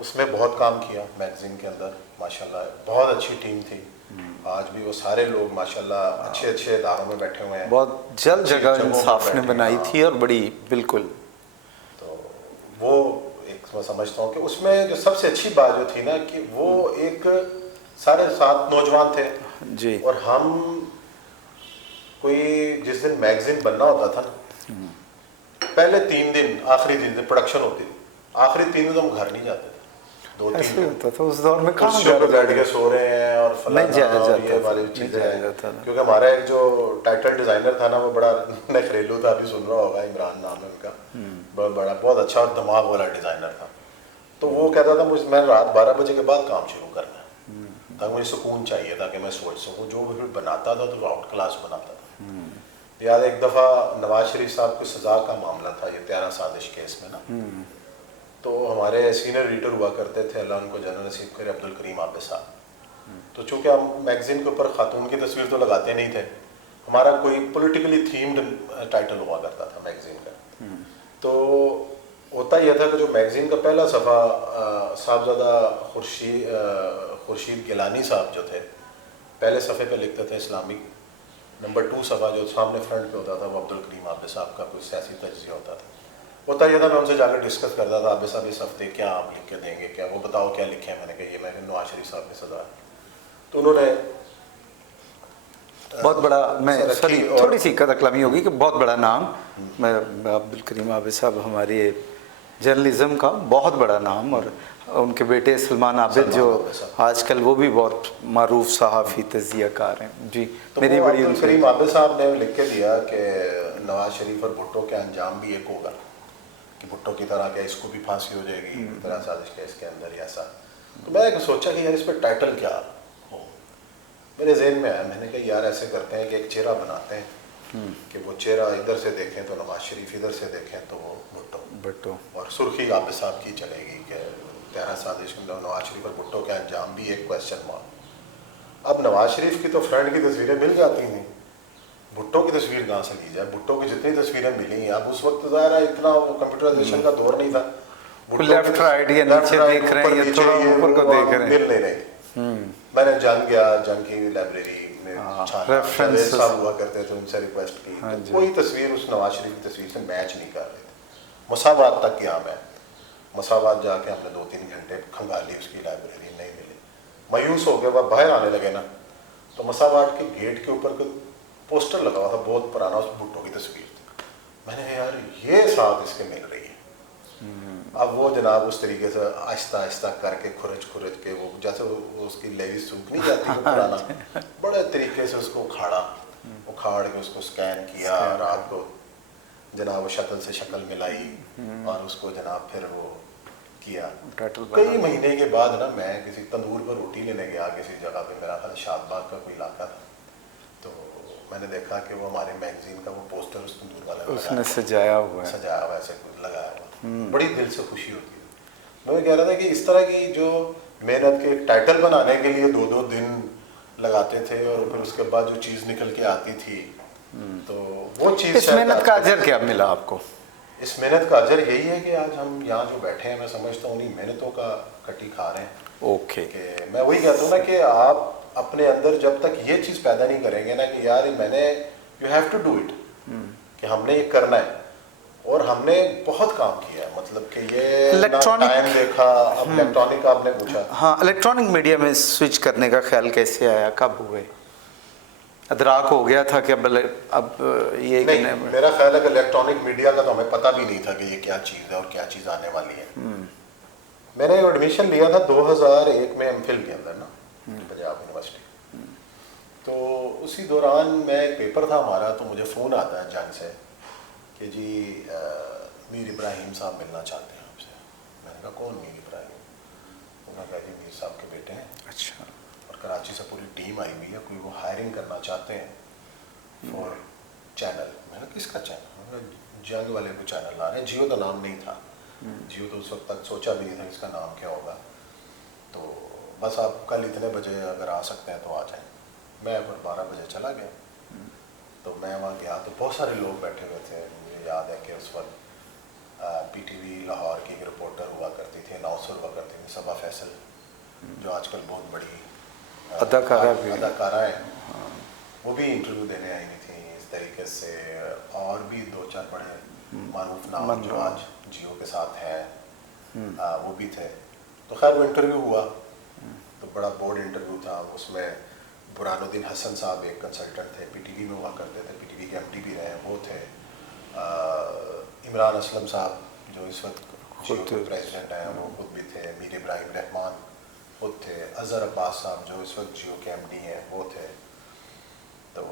उसमें बहुत काम किया मैगजीन के अंदर, माशाल्लाह बहुत अच्छी टीम थी। आज भी वो सारे लोग माशाल्लाह अच्छे इदारों में बैठे हुए हैं, बहुत जल्द जगह इंसाफ ने बनाई थी और बड़ी, बिल्कुल। तो वो एक मैं समझता हूँ कि उसमें जो सबसे अच्छी बात जो थी ना, कि वो एक सारे 7 नौजवान थे जी, और हम कोई जिस दिन मैगजीन बनना होता था ना, पहले 3 दिन आखिरी दिन प्रोडक्शन होती थी, आखिरी 3 दिन तो हम घर नहीं जाते थे। 2-3 ऐसे होता था उस दौर में, कहाँ कुर्सियों पे बैठ के सो रहे हैं और फलाना और ये वाली चीज़ें हैं। क्योंकि हमारा एक जो टाइटल डिज़ाइनर था ना, वो बड़ा नखरेलू था, अभी सुन रहा होगा, इमरान नाम है उनका, बहुत अच्छा और दिमाग वाला डिज़ाइनर था। तो वो कहता था मुझे, मैं रात 12 बजे के बाद काम शुरू करना है, ताकि मुझे सुकून चाहिए था कि मैं सोच सकूँ। जो भी बनाता था तो आउट क्लास बनाता था। याद एक दफ़ा नवाज शरीफ साहब को सज़ा का मामला था, ये 13 साजिश केस में ना, तो हमारे सीनियर एडिटर हुआ करते थे, अल्लाह उनको जन्नत नसीब करे, अब्दुल करीम आबिद साहब। तो चूँकि हम मैगज़ीन के ऊपर ख़ातून की तस्वीर तो लगाते नहीं थे, हमारा कोई पॉलिटिकली थीम्ड टाइटल हुआ करता था मैगज़ीन का। तो होता यह था कि जो मैगज़ीन का पहला सफ़ा साहबज़ादा खुर्शीद गिलानी साहब जो थे, पहले सफ़े पे लिखते थे इस्लामिक। नंबर 2 सफ़ा जो सामने फ्रंट पे होता था, वो अब्दुल करीम आबिद साहब का कोई सियासी तज्ज़िया होता था। होता यह था, मैं उनसे जाकर डिस्कस करता था, आबिद साहब इस हफ्ते क्या आप लिख के देंगे, क्या वो बताओ क्या लिखे हैं। मैंने कहा ये मैंने नवाज शरीफ साहब ने सजा। तो उन्होंने बहुत बड़ा, मैं सॉरी थोड़ी सी कदकलामी होगी कि बहुत बड़ा नाम, मैं अब्दुल करीम आबिद साहब हमारे जर्नलिज्म का बहुत बड़ा नाम, और उनके बेटे सलमान आबिद जो आजकल वो भी बहुत मारूफ सहाफ़ी तज़ियाकार हैं जी। तो मेरी बड़ी अब्दुल करीम आबिद साहब ने लिख के दिया कि नवाज शरीफ और भुट्टो के अंजाम भी एक होगा। कि भुट्टो की तरह क्या इसको भी फांसी हो जाएगी तरह साजिश केस के अंदर ही ऐसा। तो मैं सोचा कि यार इस पर टाइटल क्या हो। मेरे जहन में आया, मैंने कहा यार ऐसे करते हैं कि एक चेहरा बनाते हैं कि वो चेहरा इधर से देखें तो नवाज शरीफ, इधर से देखें तो वो भुट्टो, और सुर्खी आबिद साहब की चलेगी कि तेरह साजिश नवाज शरीफ और भुट्टो के अंजाम भी एक क्वेश्चन मार्क। अब नवाज शरीफ की तो फ्रेंड की तस्वीरें मिल जाती थी, भुट्टो की तस्वीर कहाँ से ली जाए। भुट्टो की जितनी तस्वीरें मिली हैं, अब उस वक्त ज़ाहिर है इतना वो कंप्यूटराइजेशन का दौर नहीं था। लेफ्ट राइट या नीचे देख रहे हैं या थोड़ा ऊपर को देख रहे हैं, मिल नहीं रहे। मैंने जंग की लाइब्रेरी में रेफरेंसेस साहब हुआ करते थे, उनसे रिक्वेस्ट की, तो कोई तस्वीर उस नवाज शरीफ की तस्वीर से मैच नहीं कर रहे थे। मसावात तक गया मैं, मसावात जाके हमने 2-3 घंटे खंगाली, उसकी लाइब्रेरी नहीं मिली। मायूस हो गए, वह बाहर आने लगे ना, तो मसावाट के गेट के ऊपर कोई पोस्टर लगा हुआ था बहुत पुराना, उस भुट्टो की तस्वीर थी। मैंने कहा यार ये साथ इसके मिल रही है। अब वो जनाब उस तरीके से आहिस्ता आहिस्ता करके खुरच के वो जैसे उसकी लेवी सूख नहीं जाती वो पुराना, बड़े तरीके से उसको उखाड़ के उसको स्कैन किया, रात को जनाब वो शक्ल से शक्ल मिलाई और उसको जनाब फिर वो किया। कई महीने के बाद ना मैं किसी तंदूर पर रोटी लेने गया किसी जगह पे, मेरा ख्याल शादबाग का कोई इलाका था, तो मैंने देखा कि वो हमारे मैगजीन का वो पोस्टर उस तंदूर वाले उसने सजाया हुआ ऐसे कुछ लगाया हुआ, बड़ी दिल से खुशी होती है। मैं कह रहा था कि इस तरह की जो मेहनत के टाइटल बनाने के लिए 2-2 दिन लगाते थे और फिर उसके बाद जो चीज़ निकल के आती थी, तो वो चीज़ इस मेहनत का अजर क्या मिला आपको? इस मेहनत का अजर यही है कि आज हम यहाँ जो बैठे हैं, मैं समझता हूँ उन्हीं मेहनतों का कटी खा रहे हैं। ओके, कि मैं वही कहता हूँ ना कि आप अपने अंदर जब तक ये चीज़ पैदा नहीं करेंगे ना कि यार मैंने, you have to do it, कि हमने ये करना है, और हमने बहुत काम किया है, मतलब कि ये इलेक्ट्रॉनिक टाइम देखा। अब इलेक्ट्रॉनिक का आपने पूछा, हाँ, इलेक्ट्रॉनिक मीडिया में स्विच करने का ख्याल कैसे आया, कब हुए? अदराक हो गया था कि अब ये नहीं, मेरा ख्याल है कि इलेक्ट्रॉनिक मीडिया का तो हमें पता भी नहीं था कि ये क्या चीज़ है और क्या चीज़ आने वाली है। मैंने एडमिशन लिया था 2001 में एमफिल के अंदर ना, पंजाब यूनिवर्सिटी। तो उसी दौरान मैं एक पेपर था हमारा, तो मुझे फ़ोन आता है जंग से कि जी मीर इब्राहिम साहब मिलना चाहते हैं आपसे। मैंने कहा कौन मीर इब्राहिम? उन्होंने कहा जी मीर साहब के बेटे हैं। अच्छा। और कराची से पूरी टीम आई हुई है, कोई वो हायरिंग करना चाहते हैं फॉर चैनल। मैंने कहा किसका चैनल? जंग वाले को चैनल ला रहे हैं। जियो तो नाम नहीं था, जियो तो उस वक्त तक सोचा भी नहीं था इसका नाम क्या होगा। तो बस आप कल इतने बजे अगर आ सकते हैं तो आ जाएं। मैं फिर 12 बजे चला गया। तो मैं वहाँ गया तो बहुत सारे लोग बैठे हुए थे। मुझे याद है कि उस वक्त PTV लाहौर की एक रिपोर्टर हुआ करती थी, अनाउंसर हुआ करती थी, सबा फैसल, जो आजकल बहुत बड़ी अदाकारा है। वो भी इंटरव्यू देने आई हुई थी इस तरीके से, और भी 2-4 बड़े मारूफ नाम जो आज जियो के साथ हैं वो भी थे। तो खैर वो इंटरव्यू हुआ, तो बड़ा बोर्ड इंटरव्यू था। उसमें बुरहानुद्दीन हसन साहब एक कंसल्टेंट थे, PTV में हुआ करते थे, PTV के MD भी रहे हैं, वो थे। इमरान असलम साहब जो इस वक्त जियो के प्रेसिडेंट हैं, वो खुद भी थे। मीर इब्राहिम रहमान खुद थे। अजहर अब्बास साहब जो इस वक्त जियो के MD हैं, वो थे। तो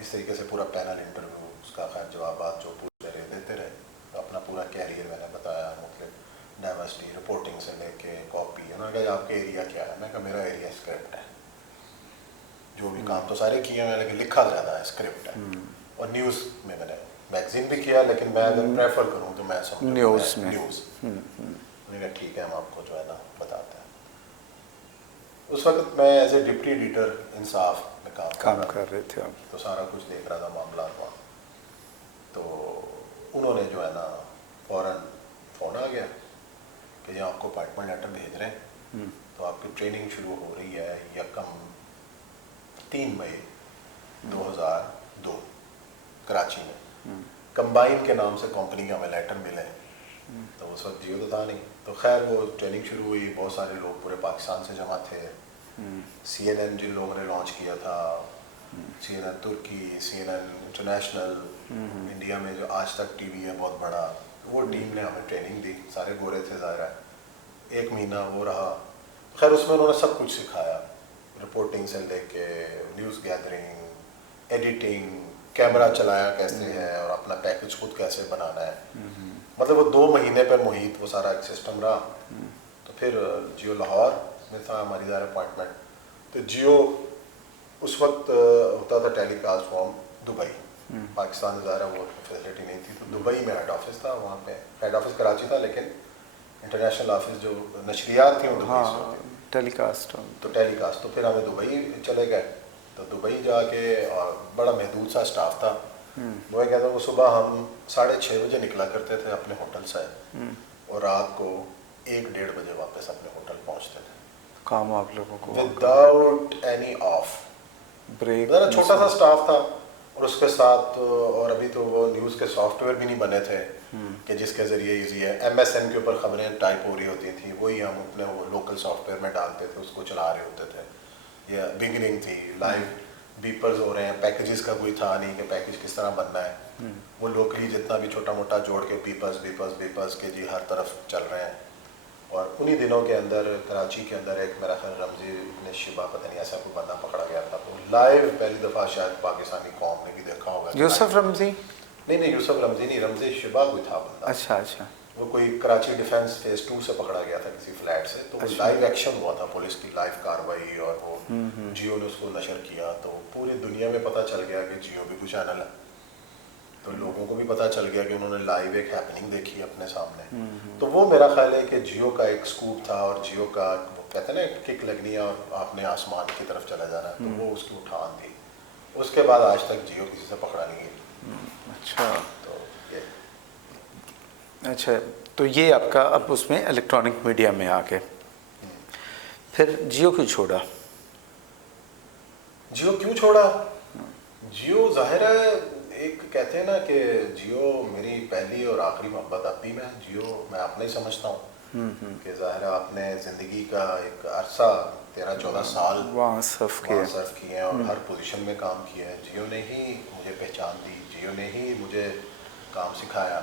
इस तरीके से पूरा पैनल इंटरव्यू, उसका खैर जवाब जो पूछते रहे देते रहे। तो अपना पूरा कैरियर मैंने बताया, मतलब डाइवर्सिटी रिपोर्टिंग से लेके कॉपी। उन्होंने कहा आपके एरिया क्या है? मैं कहा मेरा एरिया स्क्रिप्ट है। जो भी काम तो सारे किए हैं, लेकिन लिखा ज़्यादा है, स्क्रिप्ट है। और न्यूज़ में मैंने मैगजीन भी किया, लेकिन मैं अगर प्रेफर करूँ तो मैं समझूँ न्यूज़ में। उन्होंने कहा ठीक है, हम आपको जो है ना बताते हैं। उस वक्त मैं एज ए डिप्टी एडिटर इंसाफ में काम कर रहे थे आप, तो सारा कुछ देख रहा था मामला वहाँ। तो उन्होंने जो है ना फ़ौरन फ़ोन आ गया कि जी आपको अपॉइंटमेंट लेटर भेज रहे हैं, तो आपकी ट्रेनिंग शुरू हो रही है 3 मई 2002 कराची में। कंबाइन के नाम से कंपनी का हमें लेटर मिले, तो उस वक्त जियो तो था नहीं। तो खैर वो ट्रेनिंग शुरू हुई, बहुत सारे लोग पूरे पाकिस्तान से जमा थे। CNN जिन लोगों ने लॉन्च किया था, CNN तुर्की, CNN इंटरनेशनल, इंडिया में जो आज तक TV है बहुत बड़ा, वो टीम ने हमें ट्रेनिंग दी। सारे गोरे थे ज़ाहिर है। 1 महीना वो रहा। खैर उसमें उन्होंने सब कुछ सिखाया, रिपोर्टिंग से लेके न्यूज़ गैदरिंग, एडिटिंग, कैमरा चलाया कैसे है और अपना पैकेज खुद कैसे बनाना है। मतलब वो 2 महीने पर मुहित वो सारा एक सिस्टम रहा। तो फिर जियो लाहौर में था हमारी ज़ाहिर अपॉइंटमेंट। तो जियो उस वक्त होता था टेलीकास्ट फ्रॉम दुबई, पाकिस्तान में ज़ाहिर वो फैसिलिटी नहीं थी। तो दुबई में हेड ऑफिस था, वहाँ पे हेड ऑफिस कराची था, लेकिन इंटरनेशनल ऑफिस जो नशरियात थी वो दुबई से होती थी, टेलीकास्ट। तो टेलीकास्ट। तो फिर हमें दुबई चले गए। तो दुबई जाके और बड़ा महदूद सा स्टाफ था। वो कहता वो सुबह हम 6:30 बजे निकला करते थे अपने होटल से, और रात को 1-1:30 बजे वापस अपने होटल पहुंचते थे, काम आप लोगों को विदाउट एनी ऑफ ब्रेक। ज़रा छोटा सा स्टाफ था। और उसके साथ और अभी तो वो न्यूज़ के सॉफ्टवेयर भी नहीं बने थे कि जिसके ज़रिए ईजी है, MSN के ऊपर ख़बरें टाइप हो रही होती थी, वही हम अपने वो लोकल सॉफ्टवेयर में डालते थे, उसको चला रहे होते थे। या बिगनिंग थी, लाइव बीपर्स हो रहे हैं, पैकेजेस का कोई था नहीं कि पैकेज किस तरह बनना है। वो लोकली जितना भी छोटा मोटा जोड़ के बीपर्स के जी हर तरफ चल रहे हैं। और उन्हीं दिनों के अंदर कराची के अंदर एक मेरा ख्याल रमज़ी ने शिबा पता नहीं ऐसा कोई बंदा पकड़ा गया था। तो लाइव पहली दफ़ा शायद पाकिस्तानी कौम ने भी देखा होगा। यूसुफ रमज़ी? नहीं, यूसुफ रमज़ी नहीं, रमज़ी शिबा कोई था बंदा। अच्छा। वो कोई कराची डिफेंस फेज़ 2 से पकड़ा गया था किसी फ्लैट से। तो वो लाइव एक्शन हुआ था, पुलिस की लाइव कार्रवाई, और वो जियो ने उसको नशर किया। तो पूरी दुनिया में पता चल गया कि जियो भी कुछ चैनल है। तो लोगों को भी पता चल गया कि उन्होंने लाइव एक हैपनिंग देखी अपने सामने। तो वो मेरा ख्याल है कि जियो का एक स्कूप था, और जियो का वो कहते हैं ना किक लगनी है और आपने आसमान की तरफ चला जाना, तो वो उसकी उठान थी। उसके बाद आज तक जियो किसी से पकड़ा नहीं गई। अच्छा। तो ये अच्छा, तो ये आपका अब उसमें इलेक्ट्रॉनिक मीडिया में आ गए, फिर जियो क्यों छोड़ा? जियो क्यों छोड़ा? जियो ज़ाहिर है, एक कहते हैं ना कि जियो मेरी पहली और आखिरी मोहब्बत अब भी मैं अपना ही समझता हूँ कि ज़ाहिर है आपने ज़िंदगी का एक अरसा 13-14 साल वहाँ सर्फ किए हैं और हर पोजीशन में काम किया है। जियो ने ही मुझे पहचान दी, जियो ने ही मुझे काम सिखाया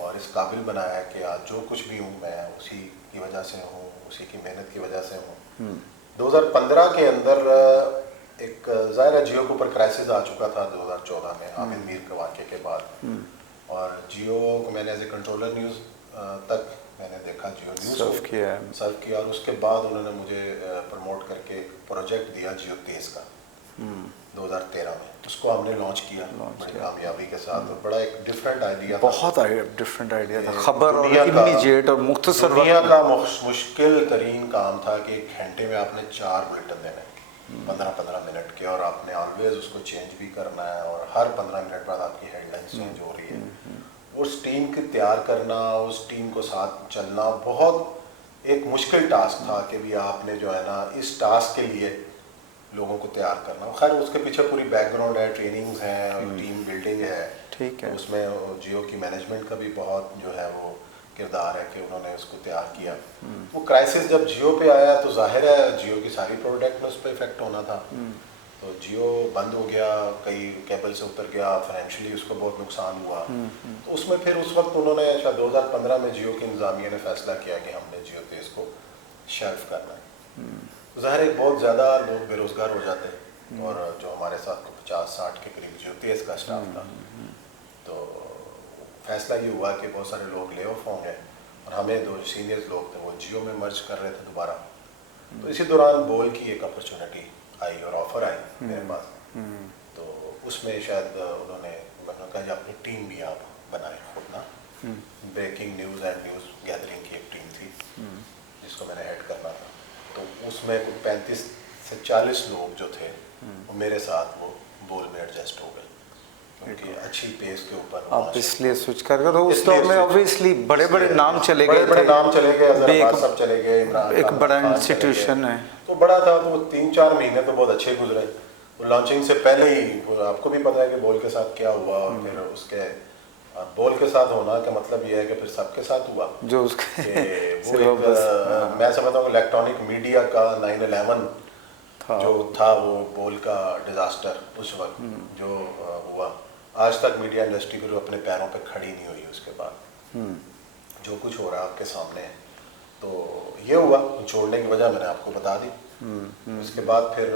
और इस काबिल बनाया कि आज जो कुछ भी हूँ मैं उसी की वजह से हूँ, उसी की मेहनत की वजह से हूँ। 2015 के अंदर एक ज़ाहिर है जियो के ऊपर क्राइसिस आ चुका था 2014 में आमिर मीर के वाक़े के बाद, और जियो को मैंने एज ए कंट्रोलर न्यूज़ तक मैंने देखा, जियो न्यूज़ सर्व किया, और उसके बाद उन्होंने मुझे प्रमोट करके एक प्रोजेक्ट दिया जियो तेज़ का 2013 में। उसको हमने लॉन्च किया बड़ी कामयाबी के साथ, और बड़ा एक डिफरेंट आइडिया, बहुत डिफरेंट आइडिया था, खबर और इमीडिएट और मुख्तसर दुनिया का मुश्किल तरीन काम था कि 1 घंटे में आपने 4 बुलेटिन देने 15-15 मिनट के, और आपने ऑलवेज उसको चेंज भी करना है, और हर 15 मिनट बाद आपकी हेडलाइन चेंज हो रही है। उस टीम को तैयार करना, उस टीम को साथ चलना बहुत एक मुश्किल टास्क था कि भी आपने जो है ना इस टास्क के लिए लोगों को तैयार करना। खैर उसके पीछे पूरी बैकग्राउंड है, ट्रेनिंग्स हैं, टीम बिल्डिंग है, ठीक है। तो उसमें जियो की मैनेजमेंट का भी बहुत जो है वो किरदार है कि उन्होंने उसको तैयार किया। वो क्राइसिस जब जियो पे आया तो जाहिर है जियो की सारी प्रोडक्ट में उस पर इफेक्ट होना था। तो जियो बंद हो गया, कई केबल से उतर गया, फाइनेंशियली उसको बहुत नुकसान हुआ। तो उसमें फिर उस वक्त उन्होंने शायद 2015 में जियो की इंतजामिया ने फैसला किया कि हमने जियो तेज़ को शेल्फ करना है। तो ज़ाहिर है बहुत ज़्यादा लोग बेरोज़गार हो जाते हैं, और जो हमारे साथ 50-60 के करीब जियो तेज़ का स्टाफ था, तो फैसला ये हुआ कि बहुत सारे लोग ले ऑफ होंगे, और हमें 2 सीनियर्स लोग थे वो जियो में मर्ज कर रहे थे दोबारा। तो इसी दौरान बोल की एक अपॉर्चुनिटी आई और ऑफ़र आई मेरे पास। तो उसमें शायद उन्होंने कहा कि अपनी टीम भी आप बनाएं खुद ना। Breaking news and news gathering की एक टीम थी जिसको मैंने हेड करना था। तो उसमें 35 से 40 लोग जो थे वो मेरे साथ वो बोल में एडजस्ट हो गए, क्योंकि अच्छी पेस के ऊपर आप इसलिए स्विच कर गए। तो उस दौर में ऑब्वियसली बड़े बड़े नाम चले गए, बड़े नाम चले गए, सब चले गए, एक बड़ा इंस्टीट्यूशन है तो बड़ा था। तो 3-4 महीने तो बहुत अच्छे गुजरे। लॉन्चिंग से पहले ही आपको भी पता है कि बोल के साथ क्या हुआ, और फिर उसके बोल के साथ होना का मतलब ये है कि फिर सबके साथ हुआ जो उसके वो मैं समझता हूँ इलेक्ट्रॉनिक मीडिया का 9/11 जो था वो बोल का डिज़ास्टर उस वक्त जो हुआ, आज तक मीडिया इंडस्ट्री फिर अपने पैरों पे खड़ी नहीं हुई उसके बाद। जो कुछ हो रहा है आपके सामने, तो ये हुआ। छोड़ने की वजह मैंने आपको बता दी। उसके बाद फिर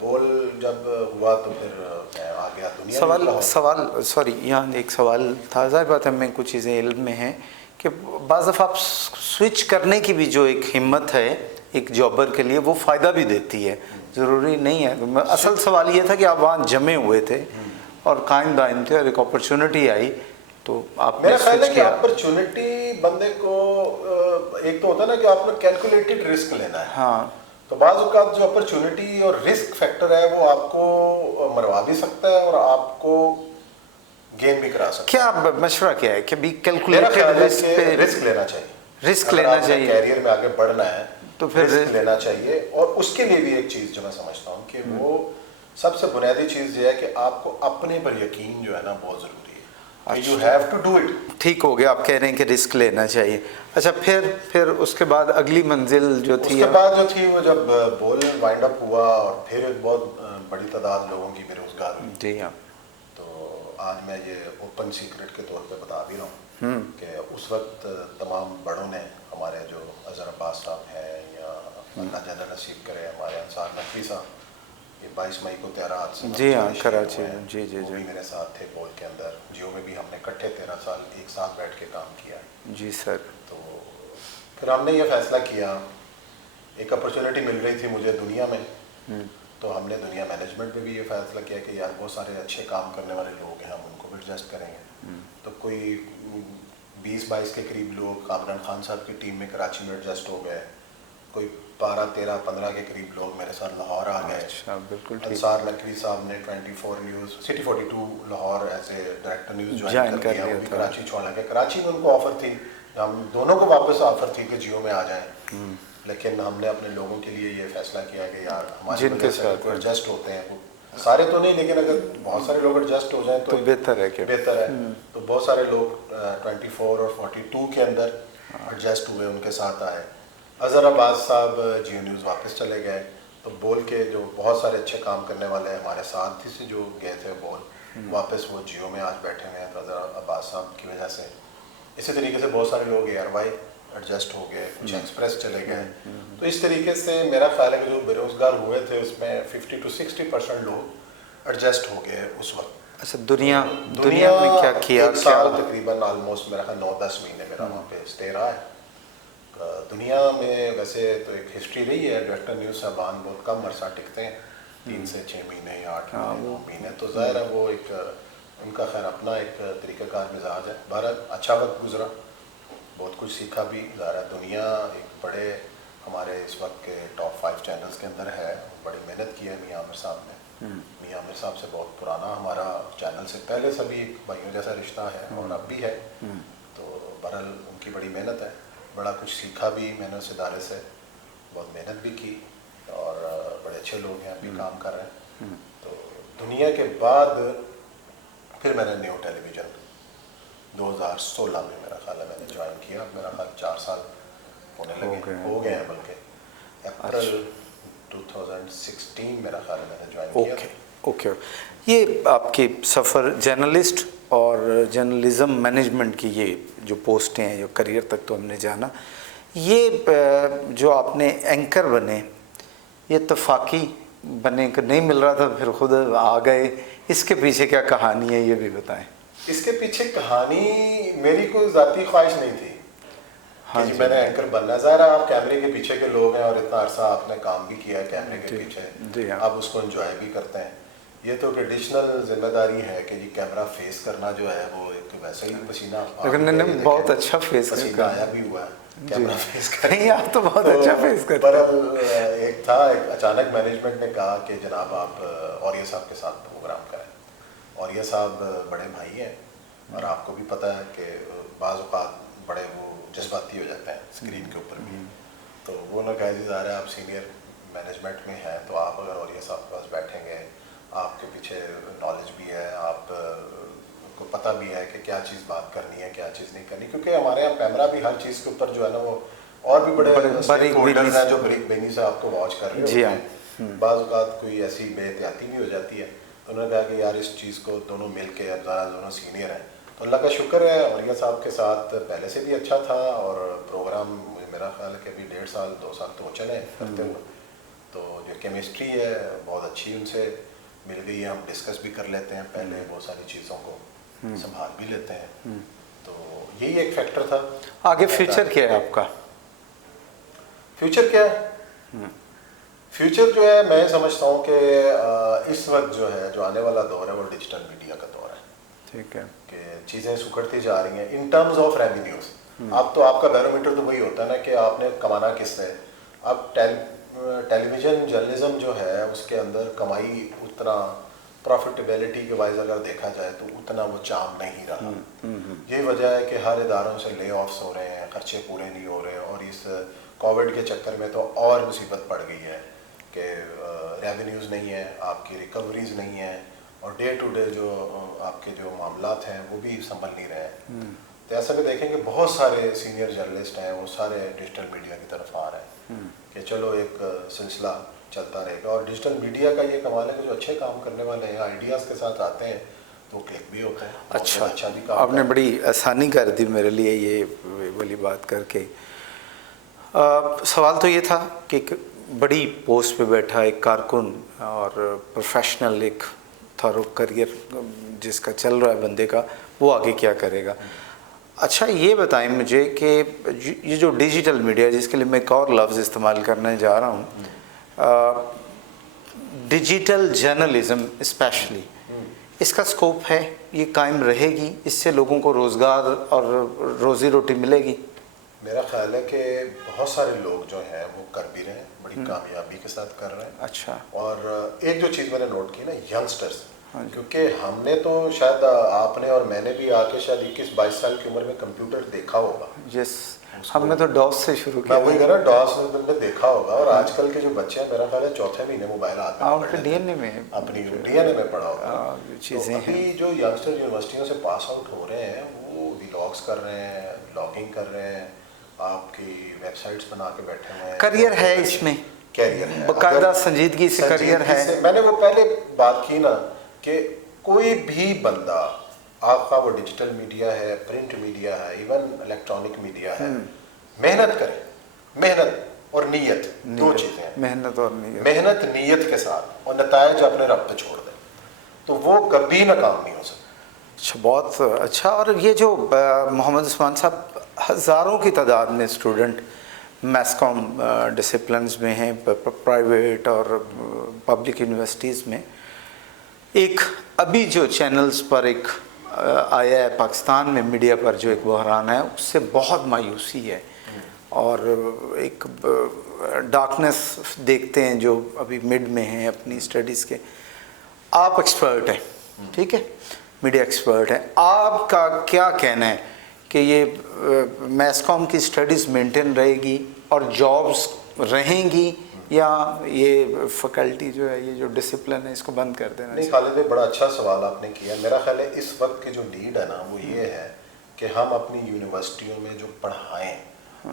बोल जब हुआ तो फिर मैं आ गया दुनिया में सवाल रहा। सवाल सॉरी, यहाँ एक सवाल था। ज़ाहिर बात है मैं कुछ चीज़ें इल्म में हैं कि बाज़ दफ़ा आप स्विच करने की भी जो एक हिम्मत है एक जॉबर के लिए, वो फ़ायदा भी देती है, ज़रूरी नहीं है। तो असल सवाल ये था कि आप वहाँ जमे हुए थे और कायम दायम थे और एक अपॉर्चुनिटी आई तो आपने मेरा ख्याल है स्विच कि किया। अपॉर्चुनिटी बंदे को एक तो होता है ना कि आपने कैलकुलेटेड रिस्क लेना है। हाँ, तो बाज़ औक़ात जो अपॉर्चुनिटी और रिस्क फैक्टर है वो आपको मरवा भी सकता है और आपको गेन भी करा सकता है। क्या मशवरा क्या है कि भी मेरा कैलकुलेटेड ख्याल है रिस्क कि पे रिस्क लेना चाहिए। रिस्क अगर लेना आपने चाहिए कैरियर में आगे बढ़ना है तो फिर रिस्क लेना चाहिए। और उसके लिए भी एक चीज़ जो मैं समझता हूँ कि वो सबसे बुनियादी चीज़ ये है कि आपको अपने पर यकीन जो है ना बहुत ज़रूरी है। You have to do it. ठीक हो गया, आप कह रहे हैं कि रिस्क लेना चाहिए। अच्छा, फिर उसके बाद अगली मंजिल जो थी उसके बाद जो थी वो जब बोल वाइंड अप हुआ और फिर एक बहुत बड़ी तादाद लोगों की बेरोजगार हुई। जी हाँ, तो आज मैं ये ओपन सीक्रेट के तौर पे बता भी रहा हूँ कि उस वक्त तमाम बड़ों ने, हमारे जो अजहर अब्बास साहब हैं या अल्लाह जल्ल नसीब करे हमारे अंसार नकवी साहब, ये 22 मई को 13 हादसे जी हाँ, शहीद कराची, हुए हैं। जी जी वो जी भी मेरे साथ थे बोल के अंदर। जियो में भी हमने इकट्ठे 13 साल एक साथ बैठ के काम किया। जी सर। तो फिर हमने ये फैसला किया, एक अपॉर्चुनिटी मिल रही थी मुझे दुनिया में, तो हमने दुनिया मैनेजमेंट में भी ये फैसला किया कि यार बहुत सारे अच्छे काम करने वाले लोग हैं, हम उनको भी एडजस्ट करेंगे। तो कोई 20-22 के करीब लोग कामरान खान साहब की टीम में कराची में एडजस्ट हो गए, कोई 12-13-15 के करीब लोग मेरे साथ लाहौर आ गए। अच्छा, बिल्कुल ठीक। अंसार नकवी साहब ने 24 news city 42 Lahore as a director news join कर लिया। वो भी कराची छोड़ा के, कराची में उनको ऑफ़र थी, हम दोनों को वापस ऑफ़र थी कि जियो में आ जाएं। लेकिन हमने अपने लोगों के लिए ये फैसला किया कि यार हमारी जिनके वजह से साथ कोई एडजस्ट होते हैं, वो सारे तो नहीं लेकिन अगर बहुत सारे लोग एडजस्ट हो जाएं तो बेहतर है कि बेहतर है। तो बहुत सारे लोग 24 और 42 के अंदर एडजस्ट हुए, उनके साथ आए। अजहर अब्बास साहब जियो न्यूज़ वापस चले गए। तो बोल के जो बहुत सारे अच्छे काम करने वाले हमारे साथ ही से जो गए थे बोल, वापस वो जियो में आज बैठे हुए हैं तो अजहर अब्बास साहब की वजह से। इसी तरीके से बहुत सारे लोग एयरवाई एडजस्ट हो गए, कुछ एक्सप्रेस चले गए। तो इस तरीके से मेरा ख्याल है कि जो बेरोजगार हुए थे उसमें 50-60% लोग एडजस्ट हो गए उस वक्त। अच्छा, दुनिया में क्या किया? एक साल तकरीबन ऑलमोस्ट मेरा ख्याल 9-10 महीने मेरा वहाँ पे स्टे रहा है। दुनिया में वैसे तो एक हिस्ट्री रही है, डायरेक्टर न्यूज़ साहबान बहुत कम अरसा टिकते हैं, 3 से 6 महीने या 8 महीने 9 महीने। तो ज़ाहिर है वो एक उनका खैर अपना एक तरीक़ाकार मिजाज है। भारत अच्छा वक्त गुजरा, बहुत कुछ सीखा भी। ज़ाहिर है दुनिया एक बड़े हमारे इस वक्त के टॉप 5 चैनल्स के अंदर है, बड़ी मेहनत की है मियां आमिर साहब ने। मियां आमिर साहब से बहुत पुराना हमारा चैनल से पहले सभी भाइयों जैसा रिश्ता है और अब भी है। तो बहरहाल उनकी बड़ी मेहनत है, बड़ा कुछ सीखा भी मैंने उस इदारे से, बहुत मेहनत भी की और बड़े अच्छे लोग हैं, अभी काम कर रहे हैं। तो दुनिया के बाद फिर मैंने न्यू टेलीविज़न 2016 में मेरा ख्याल है मैंने ज्वाइन किया। मेरा ख्याल 4 साल होने लगे हो गए हैं, बल्कि अप्रैल 2016 मेरा ख्याल है मैंने ज्वाइन किया। ओके। ये आपकी सफ़र जर्नलिस्ट और जर्नलिज़म मैनेजमेंट की ये जो पोस्टें हैं, जो करियर तक तो हमने जाना, ये जो आपने एंकर बने, ये इत्तफाकी बने कि नहीं मिल रहा था फिर खुद आ गए, इसके पीछे क्या कहानी है ये भी बताएं। इसके पीछे कहानी मेरी कोई ज़ाती ख्वाहिश नहीं थी। हाँ जी, मैंने एंकर बनना। ज़ाहिर है आप कैमरे के पीछे के लोग हैं और इतना अरसा आपने काम भी किया है कैमरे के पीछे, आप उसको एंजॉय भी करते हैं। ये तो ट्रेडिशनल जिम्मेदारी है कि जी कैमरा फेस करना जो है वो एक वैसे ही पसीना, लेकिन बहुत अच्छा फेस पसीना आया भी हुआ है कैमरा फेस करने। नहीं, आप तो बहुत अच्छा फेस करते पर एक था, एक अचानक मैनेजमेंट ने कहा कि जनाब आप औरिया साहब के साथ प्रोग्राम करें। औरिया साहब बड़े भाई हैं और आपको भी पता है कि बाज़ औक़ात बड़े वो जज्बाती हो जाते हैं स्क्रीन के ऊपर भी। तो वो ना कहा जी ज़ाहिर है आप सीनियर मैनेजमेंट में हैं, तो आप अगर औरिया साहब के पास बैठेंगे, आपके पीछे नॉलेज भी है, आप को पता भी है कि क्या चीज़ बात करनी है क्या चीज़ नहीं करनी, क्योंकि हमारे यहाँ कैमरा भी हर चीज़ के ऊपर जो है ना वो और भी बड़े स्टेक होल्डर्स हैं जो बरीक बेनी से आपको वॉच कर रहे होते हैं। बाज़ औक़ात कोई ऐसी बेहतियाती भी हो जाती है। तो उन्होंने कहा कि यार इस चीज़ को दोनों मिल के, अब ज़रा दोनों सीनियर हैं तो अल्लाह का शुक्र है औरिया साहब के साथ पहले से भी अच्छा था और प्रोग्राम मेरा ख्याल है कि अभी 1.5 साल 2 साल तो चले करते हुए। तो जो केमिस्ट्री है बहुत अच्छी उनसे मिल गई है, हम डिस्कस भी कर लेते हैं पहले, बहुत सारी चीज़ों को संभाल भी लेते हैं। तो यही एक फैक्टर था। आगे फ्यूचर क्या है आपका? फ्यूचर क्या है? फ्यूचर जो है मैं समझता हूँ कि इस वक्त जो है, जो आने वाला दौर है वो डिजिटल मीडिया का दौर है। ठीक है कि चीज़ें सुखड़ती जा रही हैं इन टर्म्स ऑफ रेवेन्यूज। अब तो आपका बैरोमीटर तो वही होता है ना कि आपने कमाना किससे। अब टेलीविज़न जर्नलिज्म जो है उसके अंदर कमाई उतना प्रॉफिटेबिलिटी के वाइज अगर देखा जाए तो उतना वो चाम नहीं रहा। यही वजह है कि हर इदारों से ले ऑफ्स हो रहे हैं, खर्चे पूरे नहीं हो रहे हैं, और इस कोविड के चक्कर में तो और मुसीबत पड़ गई है कि रेवेन्यूज़ नहीं है, आपकी रिकवरीज नहीं है, और डे टू डे जो आपके जो मामलात हैं वो भी संभल नहीं रहे हैं। तो ऐसा भी देखेंगे बहुत सारे सीनियर जर्नलिस्ट हैं वो सारे डिजिटल मीडिया की तरफ आ रहे हैं कि चलो एक सिलसिला चलता रहेगा। और डिजिटल मीडिया का ये कमाल है कि जो अच्छे काम करने वाले हैं, आइडियाज़ के साथ आते हैं तो क्लिक भी होता है। अच्छा भी काम आपने बड़ी आसानी कर दी मेरे लिए ये वाली बात करके। सवाल तो ये था कि एक बड़ी पोस्ट पे बैठा एक कारकुन और प्रोफेशनल, एक थॉरो करियर जिसका चल रहा है बंदे का, वो आगे क्या करेगा। अच्छा ये बताएं मुझे कि ये जो डिजिटल मीडिया, जिसके लिए मैं एक और लफ्ज़ इस्तेमाल करने जा रहा हूँ, डिजिटल जर्नलिज्म स्पेशली, इसका स्कोप है, ये कायम रहेगी, इससे लोगों को रोज़गार और रोज़ी रोटी मिलेगी? मेरा ख्याल है कि बहुत सारे लोग जो हैं वो कर भी रहे हैं, बड़ी कामयाबी के साथ कर रहे हैं। अच्छा। और एक जो चीज़ मैंने नोट की ना, यंगस्टर्स, क्योंकि हमने तो शायद आपने और मैंने भी आके शायद 21-22 साल की उम्र में कंप्यूटर देखा होगा। यस, हमने तो डॉस से शुरू किया। मैं वही कह रहा, डॉस में तुमने देखा होगा। और आजकल के जो बच्चे हैं मेरा ख्याल है चौथे महीने मोबाइल हाथ में उनके डीएनए में, अपनी डीएनए में पड़ा होगा चीज़ें हैं। अभी जो यंगस्टर यूनिवर्सिटियों से पास आउट हो रहे हैं वो व्लॉग्स कर रहे हैं, ब्लॉगिंग कर रहे हैं, आपकी वेबसाइट्स बना के बैठे हुए हैं। करियर है इसमें, कैरियर है, बाकायदा संजीदगी से करियर है। मैंने वो पहले बात की ना कि कोई भी बंदा, आपका वो डिजिटल मीडिया है, प्रिंट मीडिया है, इवन इलेक्ट्रॉनिक मीडिया है, मेहनत करे, मेहनत और नीयत, दो चीज़ें हैं। मेहनत और नीयत, मेहनत नीयत के साथ, और नतायज अपने रब पे छोड़ दें तो वो कभी नाकाम नहीं हो सकता। अच्छा, बहुत अच्छा। और ये जो मोहम्मद उस्मान साहब, हज़ारों की तादाद में स्टूडेंट मैसकॉम डिसिप्लिन्स में हैं, प्राइवेट और पब्लिक यूनिवर्सिटीज़ में, एक अभी जो चैनल्स पर एक आया है पाकिस्तान में मीडिया पर जो एक बहरान है, उससे बहुत मायूसी है और एक डार्कनेस देखते हैं जो अभी मिड में हैं अपनी स्टडीज़ के। आप एक्सपर्ट हैं, ठीक है, मीडिया एक्सपर्ट हैं, आपका क्या कहना है कि ये मैसकॉम की स्टडीज़ मेंटेन रहेगी और जॉब्स रहेंगी, या ये फैकल्टी जो है, ये जो डिसिप्लिन है, इसको बंद कर देना? नहीं खालिद भाई, बड़ा अच्छा सवाल आपने किया। मेरा ख्याल है इस वक्त की जो नीड है ना वो ये है कि हम अपनी यूनिवर्सिटियों में जो पढ़ाएं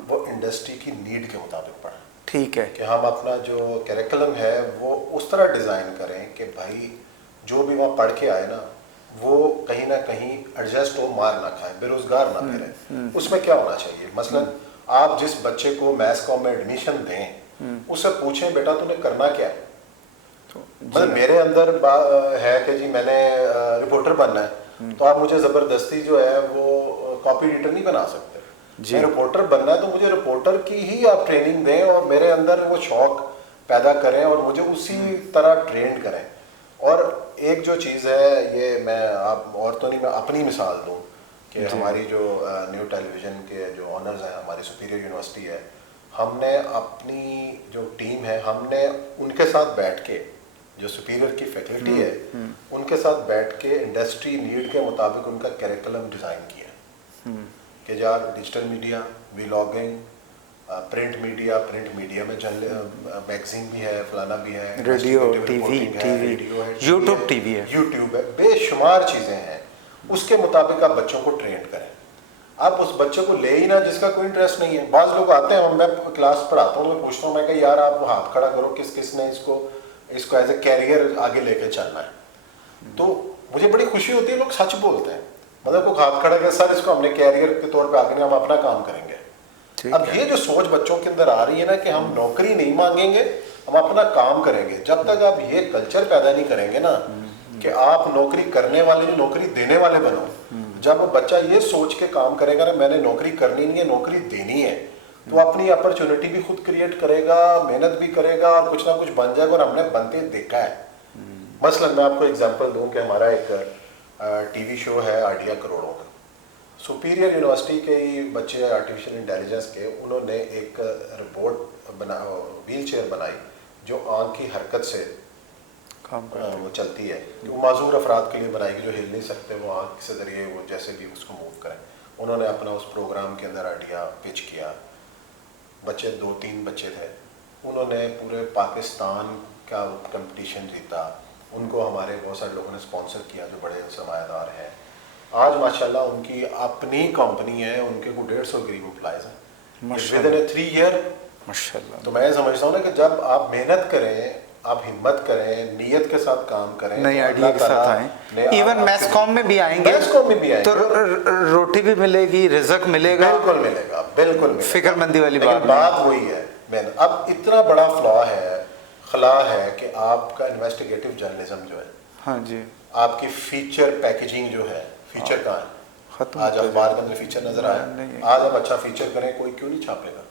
वो इंडस्ट्री की नीड के मुताबिक पढ़ाएं। ठीक है, कि हम अपना जो करिकुलम है वो उस तरह डिज़ाइन करें कि भाई जो भी वहाँ पढ़ के आए ना वो कहीं ना कहीं एडजस्ट हो, मार ना खाए, बेरोजगार ना फिरें। उसमें क्या होना चाहिए, मसलन आप जिस बच्चे को मैसकॉम में एडमिशन दें उससे पूछें बेटा तूने करना क्या है। मतलब मेरे अंदर है कि जी मैंने रिपोर्टर बनना है, तो आप मुझे ज़बरदस्ती जो है वो कॉपी एडिटर नहीं बना सकते। मैं रिपोर्टर बनना है तो मुझे रिपोर्टर की ही आप ट्रेनिंग दें और मेरे अंदर वो शौक पैदा करें और मुझे उसी तरह ट्रेंड करें। और एक जो चीज़ है, ये मैं आप और तो नहीं, मैं अपनी मिसाल दूँ कि हमारी जो न्यू टेलीविज़न के जो ऑनर्स हैं, हमारी सुपीरियर यूनिवर्सिटी है, हमने अपनी जो टीम है हमने उनके साथ बैठ के, जो सुपीरियर की फैकल्टी है उनके साथ बैठ के इंडस्ट्री नीड के मुताबिक उनका करिकुलम डिज़ाइन किया कि यार digital media, vlogging, print media में मैगजीन भी है, फलाना भी है, रेडियो, टीवी, यूट्यूब टीवी है, यूट्यूब है, बेशुमार चीज़ें हैं। उसके मुताबिक आप बच्चों को ट्रेंड करें। आप उस बच्चे को ले ही ना जिसका कोई इंटरेस्ट नहीं है। बाज़ लोग आते हैं, मैं क्लास पढ़ाता हूँ, मैं पूछता हूँ, मैं कहा यार आप हाथ खड़ा करो, किस ने इसको एज ए कैरियर आगे लेके चलना है। तो मुझे बड़ी खुशी होती है, लोग सच बोलते हैं, मतलब को हाथ खड़ा कर सर इसको हमने कैरियर के तौर पे आगे नहीं, हम अपना काम करेंगे। अब ये जो सोच बच्चों के अंदर आ रही है ना कि हम नौकरी नहीं मांगेंगे, हम अपना काम करेंगे। जब तक आप ये कल्चर पैदा नहीं करेंगे ना कि आप नौकरी करने वाले नहीं, नौकरी देने वाले बनो। जब बच्चा ये सोच के काम करेगा ना मैंने नौकरी करनी नहीं है, नौकरी देनी है, तो अपनी अपॉर्चुनिटी भी खुद क्रिएट करेगा, मेहनत भी करेगा और कुछ ना कुछ बन जाएगा। और हमने बनते देखा है। मसलन मैं आपको एग्जांपल दूं कि हमारा एक टीवी शो है आइडिया करोड़ों का। सुपीरियर यूनिवर्सिटी के ही बच्चे आर्टिफिशियल इंटेलिजेंस के, उन्होंने एक रोबोट व्हील चेयर बनाई जो आँख की हरकत से वो चलती है। वो माजूर अफराद के लिए बनाई जो हिल नहीं सकते, वो आँख से ज़रिए वो जैसे भी उसको मूव करें। उन्होंने अपना उस प्रोग्राम के अंदर आइडिया पिच किया। बच्चे 2-3 बच्चे थे, उन्होंने पूरे पाकिस्तान का कंपटीशन जीता। उनको हमारे बहुत सारे लोगों ने स्पॉन्सर किया जो बड़े सरमायादार हैं। आज माशाल्लाह उनकी अपनी कंपनी है, उनके को 150 करीब एम्प्लॉइज हैं विद इन 3 ईयर माशाल्लाह। तो मैं समझता हूँ ना कि जब आप मेहनत करें, आप हिम्मत करें, नीयत के साथ काम करें, नई आइडिया के साथ आए, इवन मैस्कॉम में भी आएंगे, मैस्कॉम में भी आएंगे तो रोटी भी मिलेगी, रिज़्क मिलेगा, बिल्कुल मिलेगा, बिल्कुल मिलेगा। फिक्रमंदी वाली बात वही है। मैं अब इतना बड़ा फ्लॉ है, खला है कि आपका इन्वेस्टिगेटिव जर्नलिज्म जो है, हाँ जी, आपकी फीचर पैकेजिंग जो है, फीचर कहाँ है? आज अखबार के अंदर फीचर नजर आया, आज आप अच्छा फीचर करें, कोई क्यों नहीं छापेगा?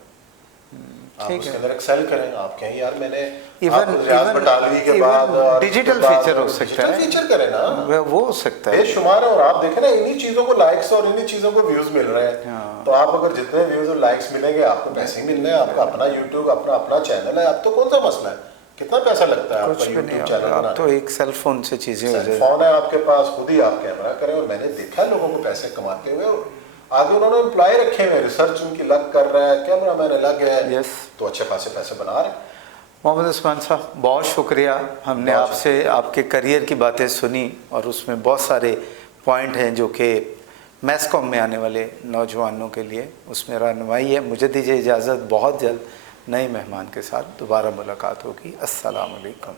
आप उसके अंदर एक्सेल करें। आप कहें यार मैंने रियाज बटालवी के बाद डिजिटल फीचर हो सकता है, फीचर करें ना, वो हो सकता है बेशुमार है। और आप देखें ना इन्हीं चीजों को लाइक्स और इन्हीं चीजों को व्यूज मिल रहे हैं। तो आप अगर जितने व्यूज और लाइक्स मिलेंगे आपको पैसे मिलने हैं। आपका अपना यूट्यूब, अपना चैनल है, अब तो कौन सा मसला है? कितना पैसा लगता है आपका यूट्यूब चैनल बनाने? तो एक सेल फोन से चीजें हो जाए, फोन है आपके पास, खुद ही आप कैमरा करें। और मैंने देखा लोगों को पैसे कमाते हुए, और आगे उन्होंने एम्प्लॉय रखे हुए, रिसर्च उनकी लग कर रहा है, कैमरा मैन अलग है, तो अच्छे खासे पैसे बना रहे हैं। मोहम्मद उस्मान साहब बहुत शुक्रिया, हमने आपसे आपके करियर की बातें सुनी और उसमें बहुत सारे पॉइंट हैं जो कि मैस्कॉम में आने वाले नौजवानों के लिए उसमें रहनुमाई है। मुझे दीजिए इजाज़त, बहुत जल्द नए मेहमान के साथ दोबारा मुलाकात होगी। अस्सलाम वालेकुम।